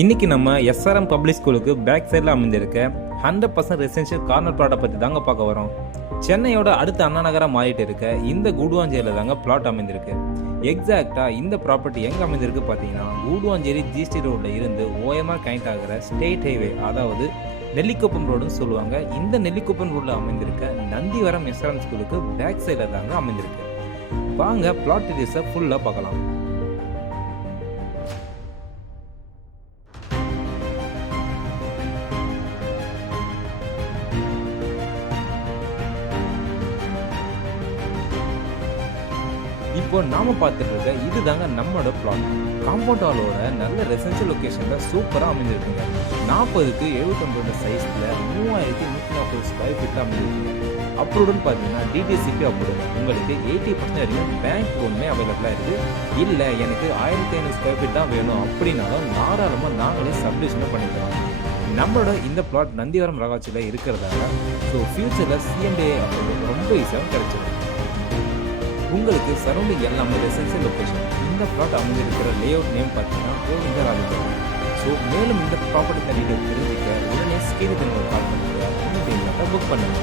இன்னைக்கு நம்ம SRM public ஸ்கூலுக்கு பேக் சைடில் அமைந்திருக்க 100% ரெசிடென்ஷியல் கார்னர் பிளாட்டை பற்றி தாங்க பார்க்க வரோம். சென்னையோட அடுத்த அண்ணா நகரம் மாறிட்டு இருக்க இந்த கூடுவாஞ்சேரியில் தாங்க பிளாட் அமைந்திருக்கு. எக்ஸாக்டாக இந்த ப்ராப்பர்ட்டி எங்கே அமைந்திருக்கு பார்த்தீங்கன்னா, கூடுவாஞ்சேரி ஜிஎஸ்டி ரோடில் இருந்து ஓஎம்ஆர் கனெக்ட் ஆகிற ஸ்டேட் ஹைவே, அதாவது நெல்லிக்குப்பம் ரோடுன்னு சொல்லுவாங்க. இந்த நெல்லிக்குப்பம் ரோடில் அமைந்திருக்க நந்திவரம் எஸ்ஆர்எம் ஸ்கூலுக்கு பேக் சைடில் தாங்க அமைந்திருக்கு. வாங்க பிளாட் டீடைல்ஸை ஃபுல்லாக பார்க்கலாம். இப்போ நாம பார்த்துட்டு இருக்க இதுதாங்க நம்மளோட பிளாட். காம்பவுண்ட் ஹாலோட நல்ல ரெசிடென்ஷியல் லொக்கேஷன்ல சூப்பராக அமைஞ்சிருக்குங்க. 40க்கு 79 சைஸ்ல 3140 ஸ்கொயர் ஃபீட் அமைஞ்சிருக்குங்க. அப்ரூவ்டுன்னு பார்த்தீங்கன்னா டிடிசிபி அப்ரூவ். உங்களுக்கு 80% வரைக்கும் பேங்க் லோனுமே அவைலபிளாக இருக்குது. இல்லை எனக்கு 1500 ஸ்கொயர் ஃபீட் தான் வேணும் அப்படின்னாலும் தாராளமாக நாங்களே சப்டிவிஷனும் பண்ணிக்கலாம். நம்மளோட இந்த பிளாட் நந்திவரம் ரகாட்சியில் இருக்கிறதால ஃபியூச்சரில் சிஎம்டிஏ அப்ரூவல் ரொம்ப ஈஸியாக கிடைச்சிடும். உங்களுக்கு சரௌண்டிங் எல்லாமே ரெசிடென்ஷியல் லொக்கேஷன். இந்த பிளாட் அமைந்திருக்கிற லேஅவுட் நேம் பார்த்தீங்கன்னா கோவிந்த ராஜபுரம். மேலும் இந்த ப்ராப்பர்ட்டி டீடைல் தெரிஞ்சுக்க உடனே ஸ்கீனுக்கு கால் பண்ணுங்க, புக் பண்ணுங்க.